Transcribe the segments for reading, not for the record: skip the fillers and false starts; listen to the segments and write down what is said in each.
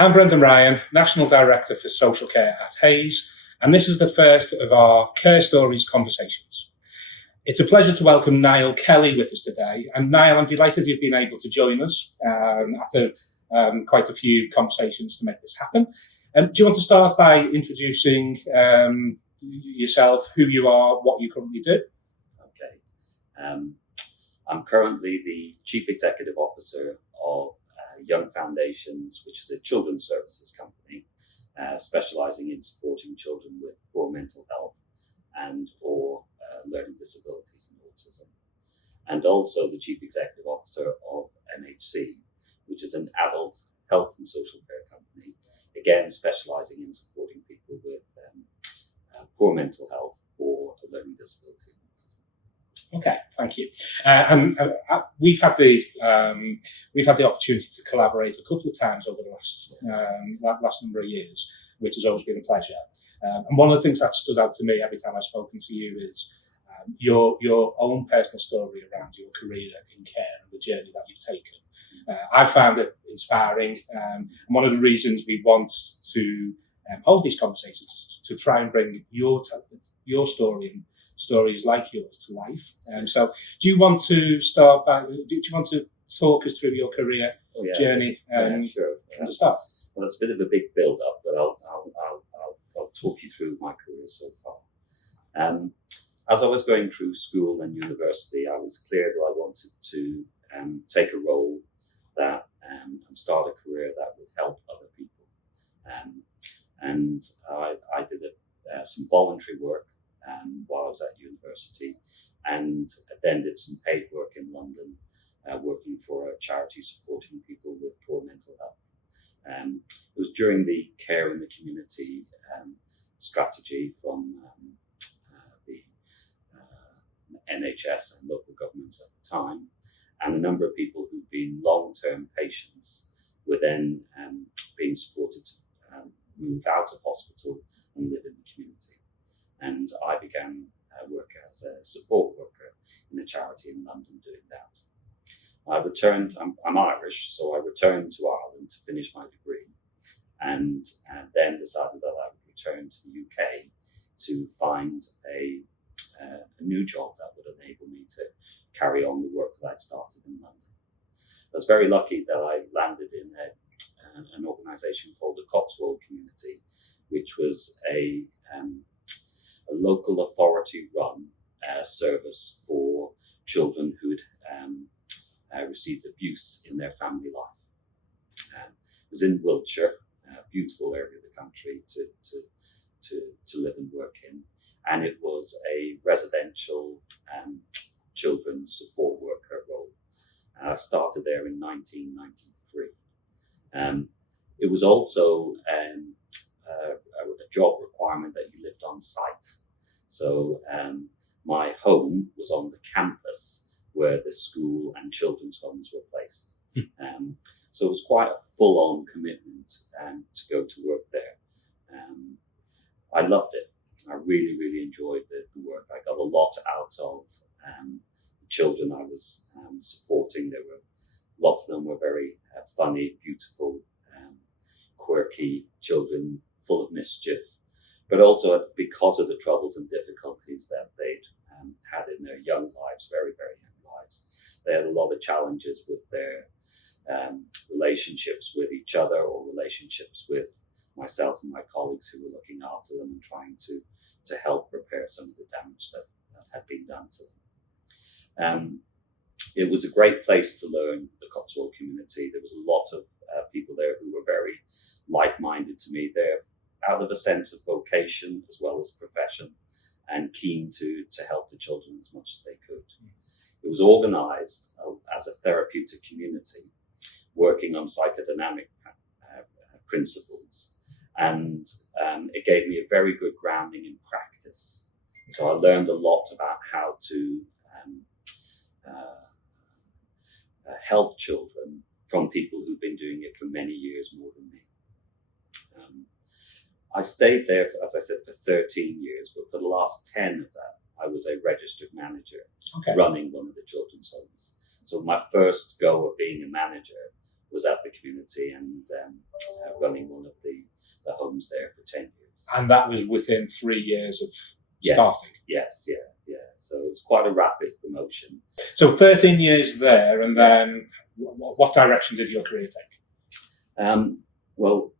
I'm Brendan Ryan, National Director for Social Care at Hayes, and this is the first of our Care Stories conversations. It's a pleasure to welcome Niall Kelly with us today. And Niall, I'm delighted you've been able to join us after quite a few conversations to make this happen. Do you want to start by introducing yourself, who you are, what you currently do? Okay. I'm currently the Chief Executive Officer of Young Foundations, which is a children's services company specialising in supporting children with poor mental health or learning disabilities and autism. And also the Chief Executive Officer of MHC, which is an adult health and social care company, again specialising in supporting people with poor mental health or a learning disability. Okay, thank you. We've had the opportunity to collaborate a couple of times over the last number of years, which has always been a pleasure. And one of the things that stood out to me every time I've spoken to you is your own personal story around your career in care and the journey that you've taken. I found it inspiring, and one of the reasons we want to hold these conversations is to try and bring your story and stories like yours to life. So do you want to start by, do you want to talk us through your career journey Sure. from the start? Well, it's a bit of a big build-up, but I'll talk you through my career so far. As I was going through school and university, I was clear that I wanted to take a role that and start a career that would help other people. And I did some voluntary work while I was at university, and then did some paid work in London, working for a charity supporting people with poor mental health. It was during the care in the community strategy from the NHS and local governments at the time, and a number of people who'd been long-term patients were then being supported to move out of hospital and live in the community. And I began work as a support worker in a charity in London doing that. I returned, I'm Irish, so I returned to Ireland to finish my degree, and then decided that I would return to the UK to find a new job that would enable me to carry on the work that I'd started in London. I was very lucky that I landed in an organisation called the Cotswold Community, which was a local authority-run service for children who'd received abuse in their family life. It was in Wiltshire, a beautiful area of the country to live and work in, and it was a residential children's support worker role. I started there in 1993. It was also a job requirement that you lived on site. So my home was on the campus where the school and children's homes were placed. So it was quite a full-on commitment to go to work there. I loved it. I really, really enjoyed the work. I got a lot out of the children I was supporting. Lots of them were very funny, beautiful, quirky children, full of mischief, but also because of the troubles and difficulties that they'd had in their young lives, very, very young lives. They had a lot of challenges with their relationships with each other, or relationships with myself and my colleagues who were looking after them and trying to help repair some of the damage that had been done to them. It was a great place to learn, the Cotswold community. There was a lot of people there who were very like-minded to me. They're out of a sense of vocation as well as profession, and keen to help the children as much as they could. It was organised as a therapeutic community, working on psychodynamic principles, and it gave me a very good grounding in practice. So I learned a lot about how to help children from people who've been doing it for many years more than me. I stayed there, as I said, for 13 years, but for the last 10 of that, I was a registered manager running one of the children's homes. So my first go of being a manager was at the community and running one of the homes there for 10 years. And that was within 3 years of starting? Yes, yeah. So it's quite a rapid promotion. So 13 years there, and then what direction did your career take? Well,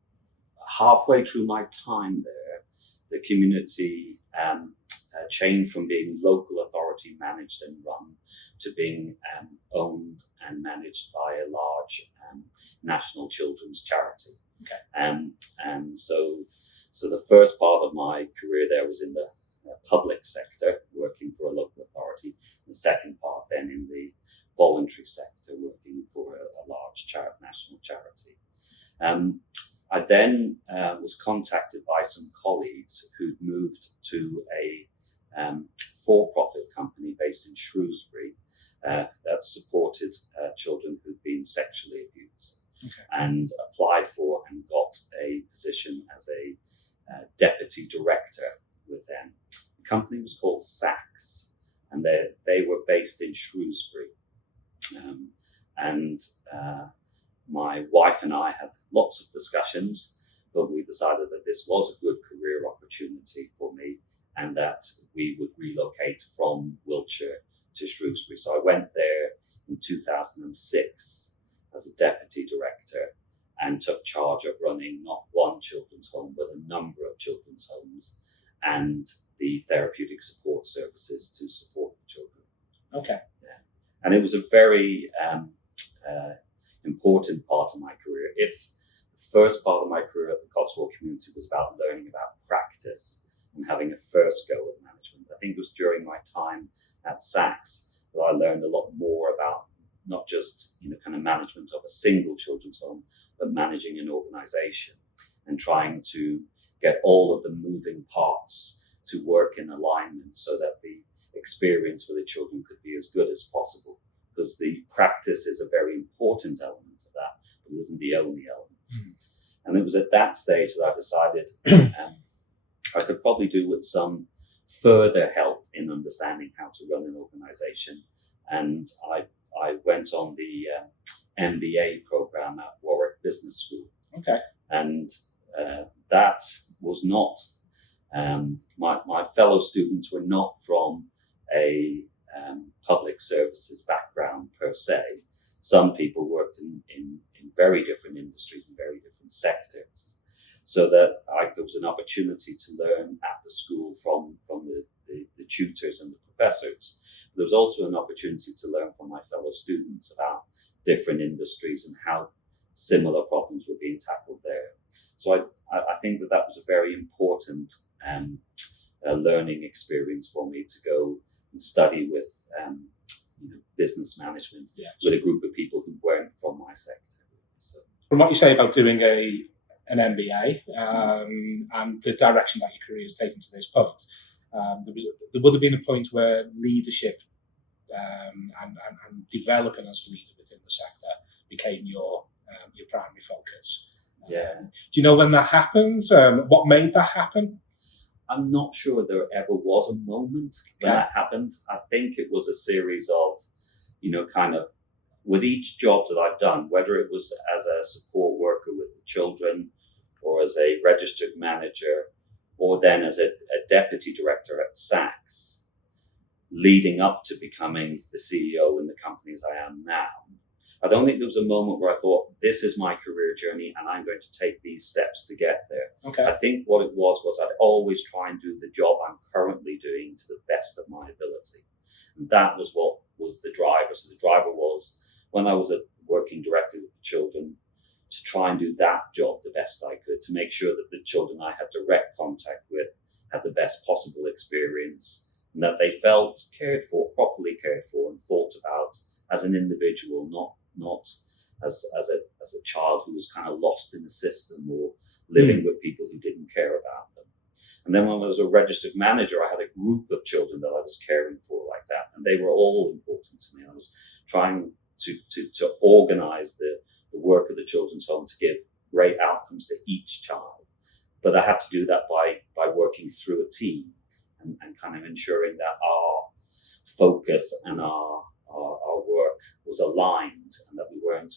halfway through my time there, the community changed from being local authority managed and run to being owned and managed by a large national children's charity. Okay. And so the first part of my career there was in the public sector, working for a local authority. The second part then in the voluntary sector, working for a large national charity. I then was contacted by some colleagues who'd moved to a for-profit company based in Shrewsbury that supported children who'd been sexually abused, and applied for and got a position as a deputy director with them. The company was called Saks, and they were based in Shrewsbury. My wife and I had lots of discussions, but we decided that this was a good career opportunity for me and that we would relocate from Wiltshire to Shrewsbury. So I went there in 2006 as a deputy director and took charge of running not one children's home, but a number of children's homes and the therapeutic support services to support the children. Okay. Yeah. And it was a very important part of my career. If the first part of my career at the Cotswold community was about learning about practice and having a first go at management, I think it was during my time at Saks that I learned a lot more about not just kind of management of a single children's home, but managing an organization and trying to get all of the moving parts to work in alignment so that the experience for the children could be as good as possible. Because the practice is a very important element of that, but it isn't the only element. Mm. And it was at that stage that I decided I could probably do with some further help in understanding how to run an organization. And I went on the MBA program at Warwick Business School. Okay. And that was not, my fellow students were not from a public services background per se. Some people worked in very different industries and very different sectors. So that there was an opportunity to learn at the school from the tutors and the professors. There was also an opportunity to learn from my fellow students about different industries and how similar problems were being tackled there. So I think that was a very important learning experience for me to go and study with business management with a group of people who weren't from my sector. So, from what you say about doing an MBA and the direction that your career has taken to this point, there would have been a point where leadership and developing as a leader within the sector became your primary focus. Yeah. Do you know when that happened? What made that happen? I'm not sure there ever was a moment when that happened. I think it was a series of, kind of with each job that I've done, whether it was as a support worker with the children or as a registered manager or then as a deputy director at Saks, leading up to becoming the CEO in the companies I am now. I don't think there was a moment where I thought, this is my career journey and I'm going to take these steps to get there. Okay. I think what it was I'd always try and do the job I'm currently doing to the best of my ability. And that was what was the driver. So the driver was, when I was working directly with the children, to try and do that job the best I could, to make sure that the children I had direct contact with had the best possible experience and that they felt properly cared for and thought about as an individual, not as a child who was kind of lost in the system or living with people who didn't care about them. And then when I was a registered manager, I had a group of children that I was caring for like that, and they were all important to me. I was trying to organize the work of the children's home to give great outcomes to each child. But I had to do that by working through a team and kind of ensuring that our focus and our work was aligned and that we weren't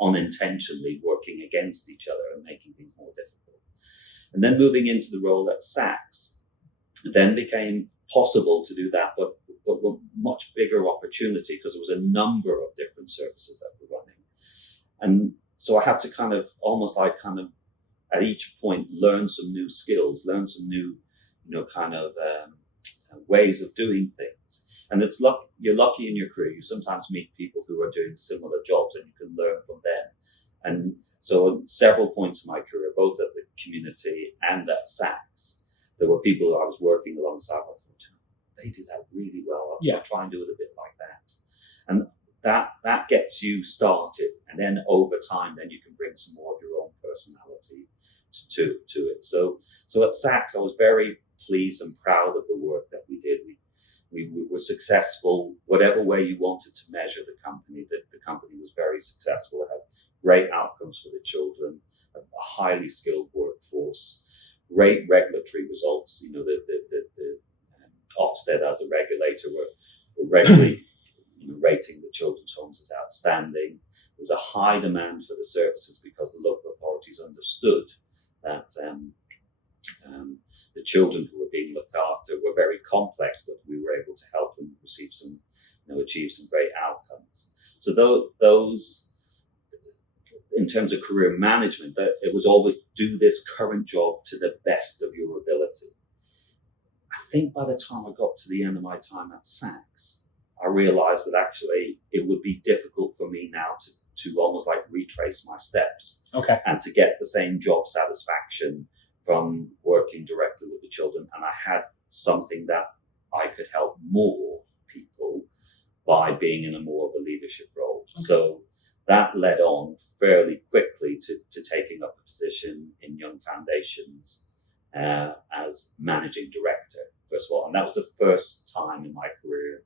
unintentionally working against each other and making things more difficult. And then moving into the role at Saks, it then became possible to do that, but with much bigger opportunity because there was a number of different services that were running. And so I had to kind of at each point learn some new skills, learn some new, ways of doing things. And you're lucky in your career. You sometimes meet people who are doing similar jobs and you can learn from them. And so at several points in my career, both at the community and at Saks, there were people who I was working alongside. I thought, they do that really well. I'll try and do it a bit like that. And that gets you started. And then over time, then you can bring some more of your own personality to it. So at Saks, I was very pleased and proud of the work that we did. We were successful, whatever way you wanted to measure the company, that the company was very successful. It had great outcomes for the children, a highly skilled workforce, great regulatory results. The Ofsted as the regulator were regularly rating the children's homes as outstanding. There was a high demand for the services because the local authorities understood that the children who were being looked after were very complex, but we were able to help them achieve some great outcomes. So those, in terms of career management, that it was always do this current job to the best of your ability. I think by the time I got to the end of my time at Saks, I realized that actually it would be difficult for me now to almost like retrace my steps and to get the same job satisfaction from working directly with the children. And I had something that I could help more people by being in a more of a leadership role. So that led on fairly quickly to taking up a position in Young Foundations as managing director, first of all. And that was the first time in my career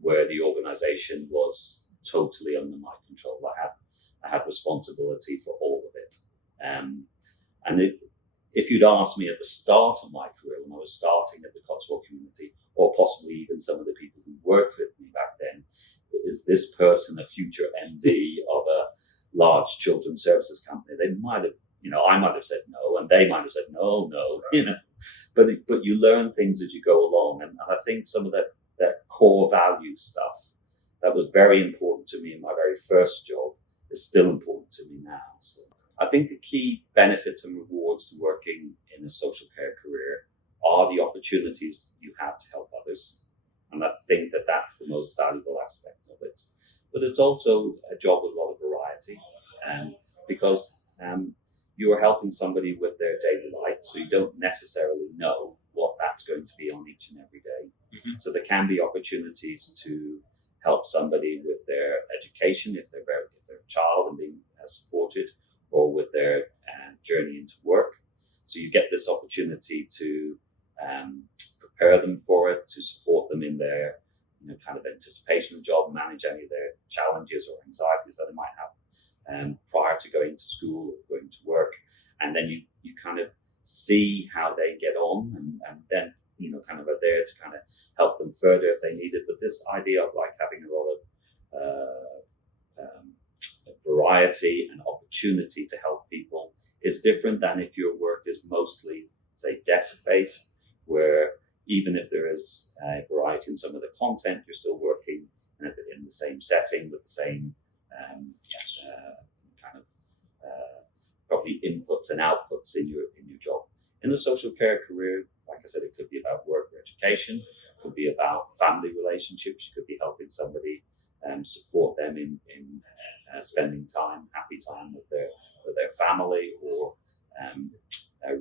where the organization was totally under my control. I had responsibility for all of it. If you'd asked me at the start of my career, when I was starting at the Cotswold community, or possibly even some of the people who worked with me back then, is this person a future MD of a large children's services company? They might have, I might have said no, and they might have said no, but you learn things as you go along. And I think some of that core value stuff that was very important to me in my very first job is still important to me now. So I think the key benefits and rewards to working in a social care career are the opportunities you have to help others. And I think that that's the most valuable aspect of it. But it's also a job with a lot of variety, because you are helping somebody with their daily life, so you don't necessarily know what that's going to be on each and every day. Mm-hmm. So there can be opportunities to help somebody with their education, if they're a child and being supported, or with their journey into work. So you get this opportunity to prepare them for it, to support them in their kind of anticipation of the job, manage any of their challenges or anxieties that they might have prior to going to school or going to work. And then you kind of see how they get on, and then kind of are there to kind of help them further if they need it. But this idea of like having a lot of variety and opportunity to help people is different than if your work is mostly, say, desk-based, where even if there is a variety in some of the content, you're still working in the same setting with the same kind of probably inputs and outputs in your job. In a social care career, like I said, it could be about work or education, it could be about family relationships, you could be helping somebody support them in spending happy time with their family, or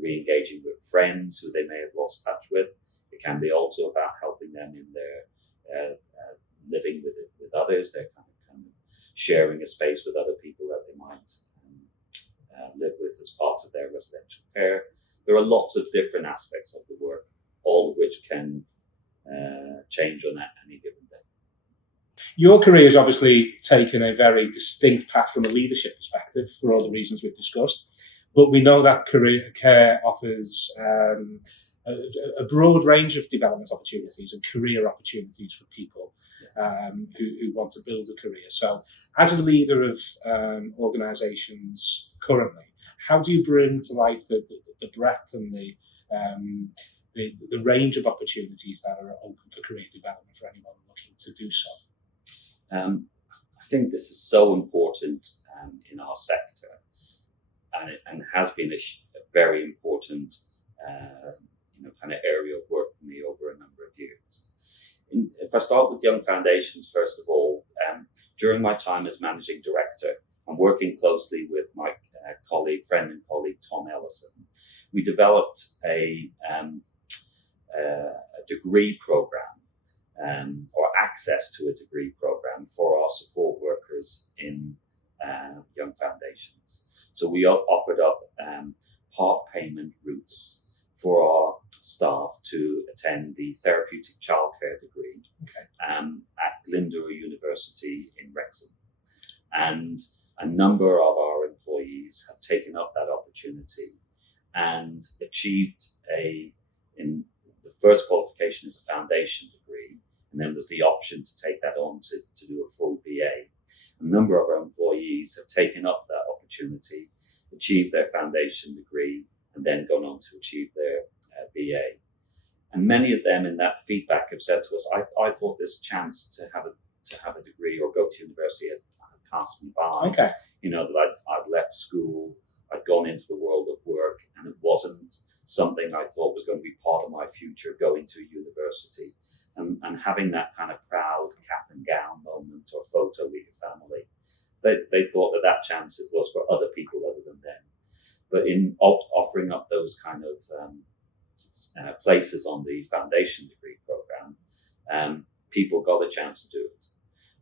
re-engaging with friends who they may have lost touch with. It can be also about helping them in their living with others. They're kind of sharing a space with other people that they might live with as part of their residential care. There are lots of different aspects of the work, all of which can change on any given day. Your career has obviously taken a very distinct path from a leadership perspective for all the reasons we've discussed, but we know that career care offers a broad range of development opportunities and career opportunities for people. who want to build a career. So, as a leader of organisations currently, how do you bring to life the breadth and the range of opportunities that are open for career development for anyone looking to do so? I think this is so important in our sector, and has been a very important kind of area of work for me over a number of years. If I start with Young Foundations, first of all, during my time as managing director, I'm working closely with my friend and colleague Tom Ellison. We developed a degree program, or access to a degree program for our support workers in Young Foundations. So we offered up part payment routes for our staff to attend the therapeutic childcare degree at Glyndŵr University in Wrexham. And a number of our employees have taken up that opportunity and achieved in the first qualification is a foundation degree, and then there's the option to take that on to do a full BA. A number of our employees have taken up that opportunity, achieved their foundation degree, and then gone on to achieve their BA. And many of them in that feedback have said to us, I thought this chance to have a degree or go to university had passed me by. Okay. That I'd left school, I'd gone into the world of work, and it wasn't something I thought was going to be part of my future, going to university. And having that kind of proud cap and gown moment or photo with your family, they thought that chance it was for other people other than them. But in offering up those kind of places on the foundation degree program, people got a chance to do it.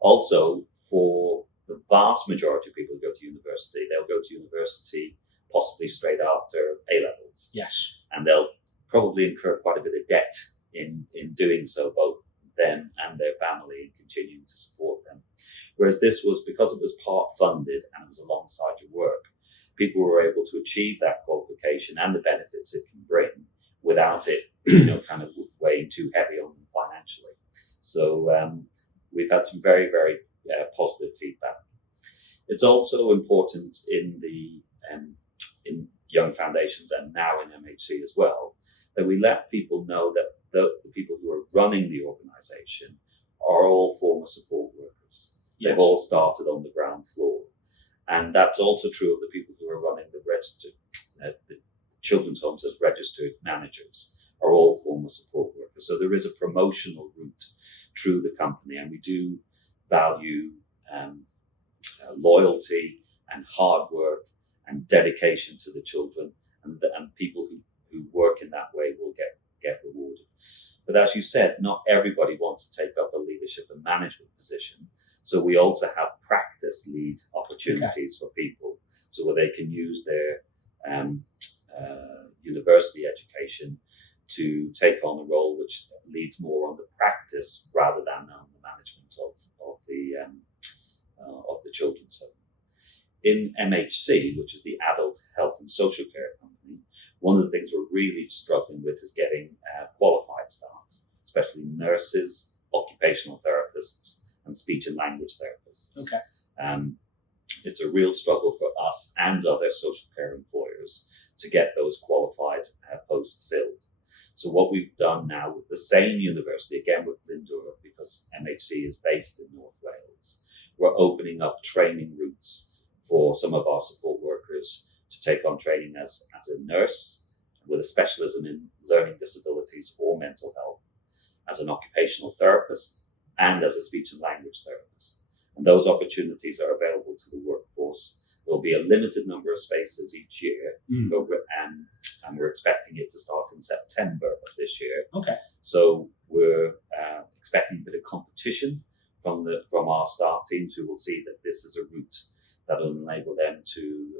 Also, for the vast majority of people who go to university, they'll go to university possibly straight after A-levels. Yes. And they'll probably incur quite a bit of debt in doing so, both them and their family, and continuing to support them. Whereas this was, because it was part funded and it was alongside your work, people were able to achieve that qualification and the benefits it can bring without it, kind of weighing too heavy on them financially. So we've had some very, very positive feedback. It's also important in in Young Foundations and now in MHC as well, that we let people know that the people who are running the organisation are all former support workers. Yes. They've all started on the ground floor. And that's also true of the people who are running the children's homes as registered managers, are all former support workers. So there is a promotional route through the company, and we do value loyalty and hard work and dedication to the children, and people who work in that way will get rewarded. But as you said, not everybody wants to take up a leadership and management position. So we also have practice lead opportunities for people, so where they can use their university education to take on a role which leads more on the practice rather than on the management of the children's home. In MHC, which is the Adult Health and Social Care Company, one of the things we're really struggling with is getting qualified staff, especially nurses, occupational therapists, and speech and language therapists. Okay. It's a real struggle for us and other social care employers to get those qualified posts filled. So what we've done now with the same university, again with Glyndŵr, because MHC is based in North Wales, we're opening up training routes for some of our support workers to take on training as a nurse with a specialism in learning disabilities or mental health, as an occupational therapist, and as a speech and language therapist. And those opportunities are available to the workforce. There'll be a limited number of spaces each year, and we're expecting it to start in September of this year. Okay. So we're expecting a bit of competition from our staff teams, who will see that this is a route that will enable them to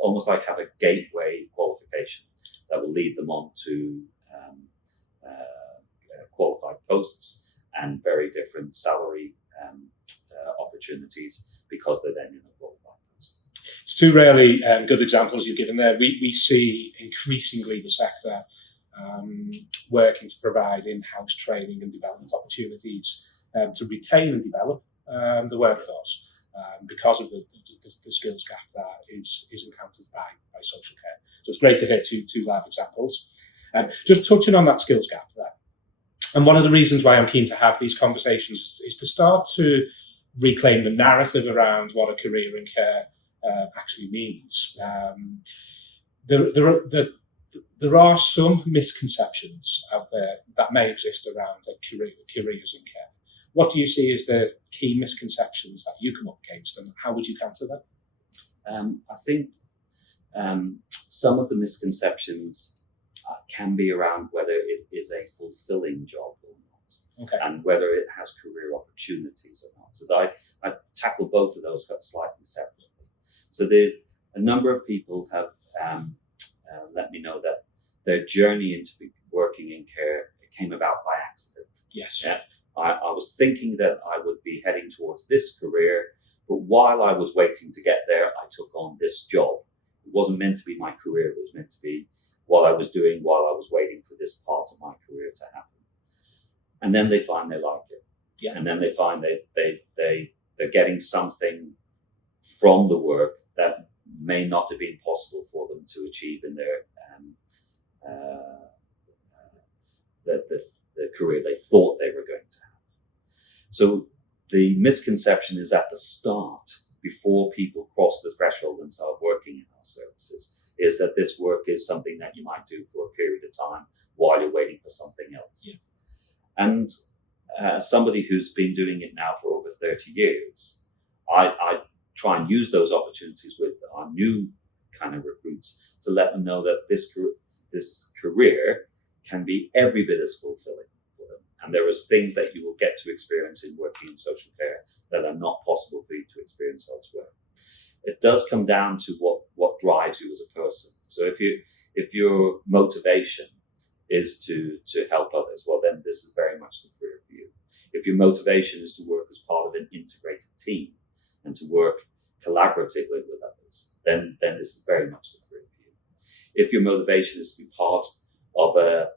almost like have a gateway qualification that will lead them on to qualified posts and very different salary opportunities, because they're then in a qualified post. It's two really good examples you've given there. We see increasingly the sector working to provide in-house training and development opportunities to retain and develop the workforce because of the skills gap that is encountered by social care. So it's great to hear two live examples. Just touching on that skills gap there. And one of the reasons why I'm keen to have these conversations is to start to reclaim the narrative around what a career in care actually means. There are some misconceptions out there that may exist around careers in care. What do you see as the key misconceptions that you come up against, and how would you counter that? I think some of the misconceptions can be around whether it is a fulfilling job or not, Okay. and whether it has career opportunities or not. So I tackle both of those slightly separately. So a number of people have let me know that their journey into working in care came about by accident. Yes. Yeah. I was thinking that I would be heading towards this career, but while I was waiting to get there, I took on this job. It wasn't meant to be my career. It was meant to be what I was doing while I was waiting for this part of my career to happen. And then they find they like it. Yeah. And then they find they're getting something from the work that may not have been possible for them to achieve in their the career they thought they were going to have. So the misconception is at the start, before people cross the threshold and start working in our services, is that this work is something that you might do for a period of time while you're waiting for something else. Yeah. And as somebody who's been doing it now for over 30 years, I try and use those opportunities with our new kind of recruits to let them know that this career can be every bit as fulfilling for them. And there is things that you will get to experience in working in social care that are not possible for you to experience elsewhere. It does come down to what drives you as a person. So if your motivation is to help others, well, then this is very much the career for you. If your motivation is to work as part of an integrated team and to work collaboratively with others, then this is very much the career for you. If your motivation is to be part of a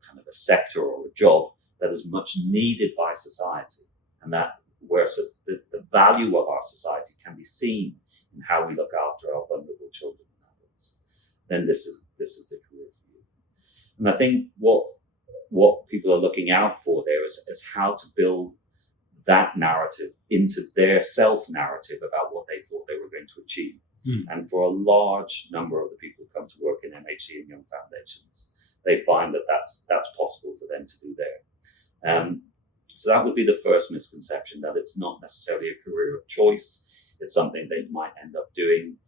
kind of a sector or a job that is much needed by society, and that where the value of our society can be seen in how we look after our vulnerable children and adults, then this is the career for you. And I think what people are looking out for there is how to build that narrative into their self-narrative about what they thought they were going to achieve. And for a large number of the people who come to work in MHC and Young Foundations, they find that that's possible for them to do there. So that would be the first misconception, that it's not necessarily a career of choice. It's something they might end up doing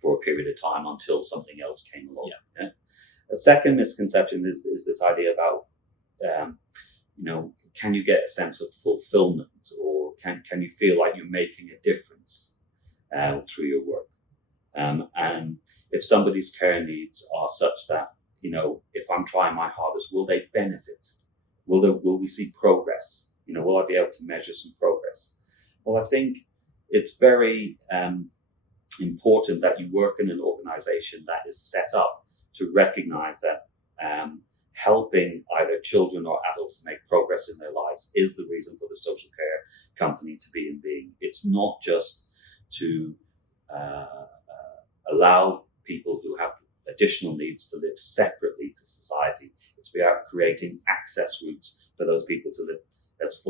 for a period of time until something else came along. Yeah. Yeah? A second misconception is this idea about, can you get a sense of fulfillment, or can you feel like you're making a difference through your work? And if somebody's care needs are such that, if I'm trying my hardest, will they benefit? Will we see progress? Will I be able to measure some progress? Well, I think it's very important that you work in an organization that is set up to recognize that helping either children or adults make progress in their lives is the reason for the social care company to be in being. It's not just to allow people who have additional needs to live separately to society. It's about creating access routes for those people to live as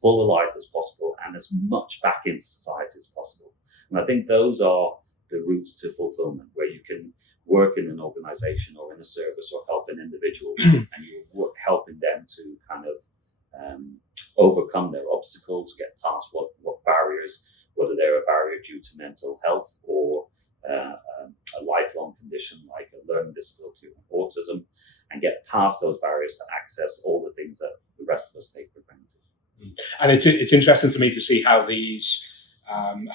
full a life as possible and as much back into society as possible. And I think those are the routes to fulfillment, where you can work in an organization or in a service or help an individual and you're helping them to kind of overcome their obstacles, get past what barriers, whether they're a barrier due to mental health or a lifelong condition like a learning disability or autism, and get past those barriers to access all the things that the rest of us take for granted. And it's interesting to me to see how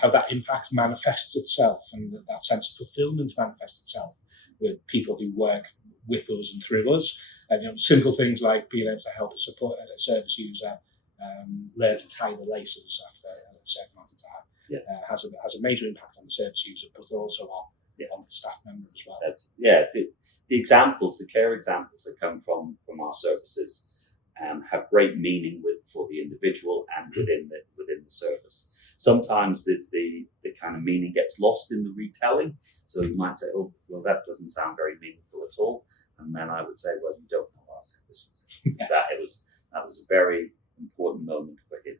how that impact manifests itself, and that sense of fulfillment manifests itself with people who work with us and through us. And simple things like being able to help a service user learn to tie the laces after a certain amount of time. Yeah. Has a major impact on the service user, but also on the staff member as well. That's the examples, the care examples that come from our services have great meaning for the individual and within the service. Sometimes the kind of meaning gets lost in the retelling. So you might say, oh, well, that doesn't sound very meaningful at all. And then I would say, well, you don't know our service. That was a very important moment for him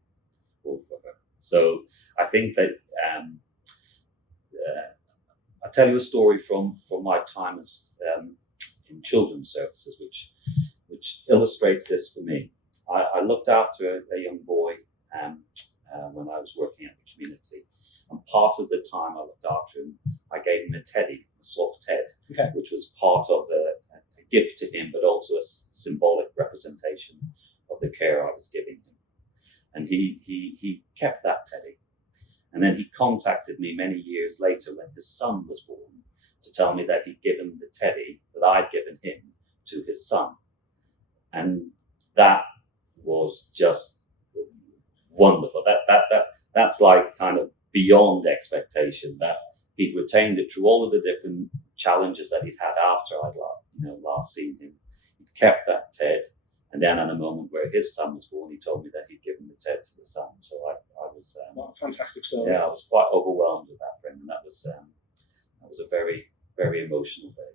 or for her. So I think that I'll tell you a story from my time as in children's services, which illustrates this for me. I looked after a young boy when I was working at the community, and part of the time I looked after him, I gave him a teddy, a soft Ted, which was part of a gift to him, but also a symbolic representation of the care I was giving him. And he kept that teddy. And then he contacted me many years later when his son was born to tell me that he'd given the teddy that I'd given him to his son. And that was just wonderful. That's like kind of beyond expectation, that he'd retained it through all of the different challenges that he'd had after I'd last seen him. He'd kept that Ted. And then at a moment where his son was born, he told me that he'd given the Ted to the son. So I was... what a fantastic story. Yeah, I was quite overwhelmed with that, Brendan. That was a very, very emotional day.